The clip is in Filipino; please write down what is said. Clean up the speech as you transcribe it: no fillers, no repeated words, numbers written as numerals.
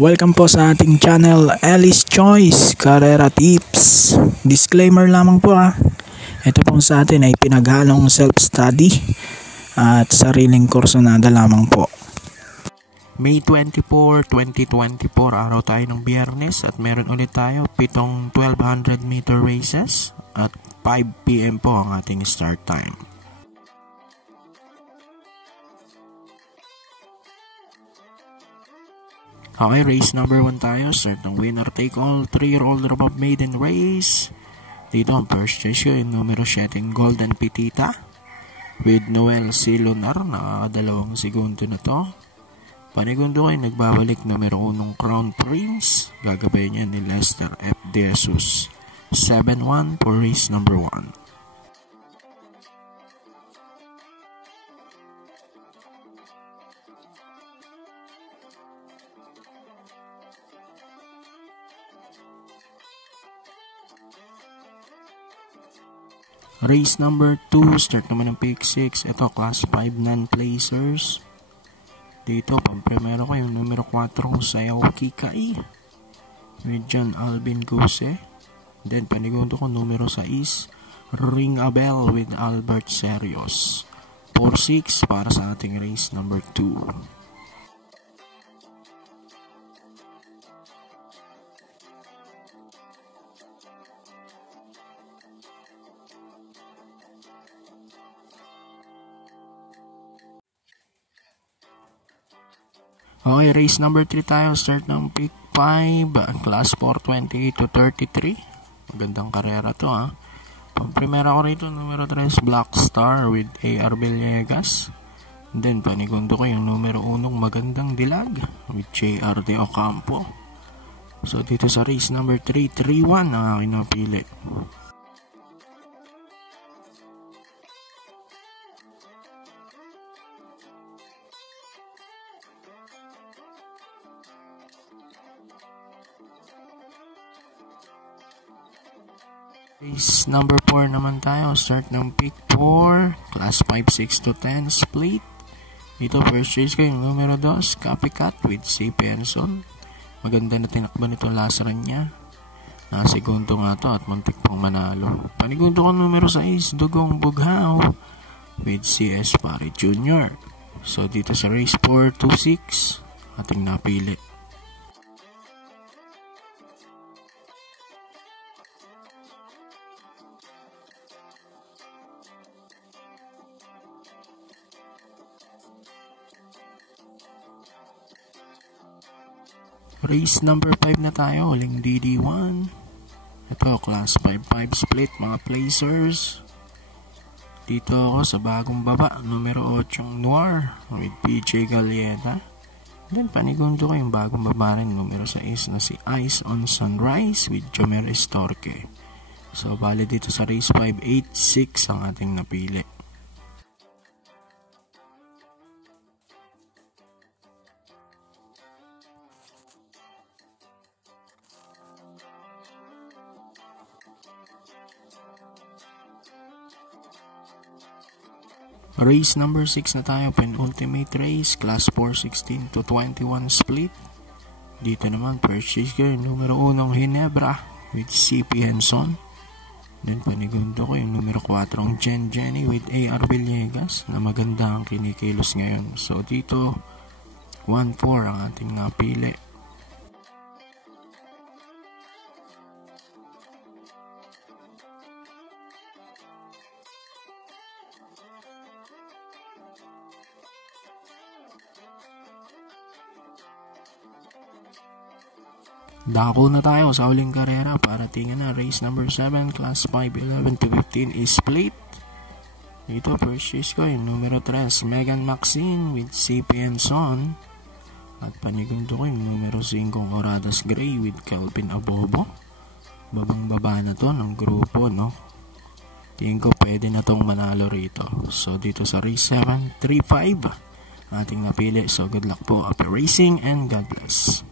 Welcome po sa ating channel, Alice Choice Carrera Tips. Disclaimer lamang po Ito pong sa atin ay pinaghalong self-study at sariling kursonada lamang po. May 24, 2024, araw tayo ng Biyernes at meron ulit tayo 7 1200 meter races at 5 PM po ang ating start time. Okay, race number 1 tayo. Start ng winner take all 3-year-old above maiden race. Dito ang first choice ko yung numero 7 Golden Pitita with Noel C. Lunar. Nakakadalawang segundo na to. Panigundo ko yung nagbabalik numero 1 Crown Prince. Gagabayan niya ni Lester F. De Jesus. 7-1 for race number 1. Race number 2, start naman ng pick 6. Ito, class 5 non-placers. Dito, pang-primero ko yung numero 4, Sayaw Kikai with John Alvin Guse. Then, panigundo ko numero 6, Ring a Bell with Albert Serios. 4-6 para sa ating race number 2. Okay, race number 3 tayo. Start ng pick 5. Class 4, 28 to 33. Magandang karera to Pang-primera ko rito, numero 3, Black Star with A.R. Villegas. Then, panigundo ko yung numero 1, Magandang Dilag with J.R. De Ocampo. So, dito sa race number 3, 3-1 ang aking napili. Race number 4 naman tayo. Start ng pick 4. Class 5, 6 to 10 split. Dito first choice ko yung numero 2, Copycat with C. Penson. Maganda na tinakban itong lasaran niya. Segundo nga to at muntik pang manalo. Panigundo ko numero 6, Dugong Bughaw with C.S. Pare Jr. So dito sa race 4, 2-6 ating napili. Race number 5 na tayo, uling DD1. Ito, class 5-5 split, mga placers. Dito ako sa bagong baba, numero 8 Noir with PJ Galieta. Then panigundo ko yung bagong baba rin, numero 6 na si Ice on Sunrise with Jomer Estorque. So, bali dito sa race 5, 8-6 ang ating napili. Race number 6 na tayo, penultimate race, class 4, 16 to 21 split. Dito naman, purchase ko yung numero 1 Hinebra with CP Henson. Then panigundo ko yung numero 4 Jenny with A.R. Villegas na maganda ang kinikilos ngayon. So dito, 1-4 ang ating napili. Dako na tayo sa uling karera para tingnan na race number 7, class 5, 11 to 15 is split. Dito purchase ko yung numero 3, Megan Maxine with CPN Son. At panigundo ko yung numero 5, Oradas Gray with Calvin Abobo. Babang baba na to ng grupo, no? Tingin ko pwede na tong manalo rito. So dito sa race 7, 3-5 ating napili. So good luck po, happy racing and God bless.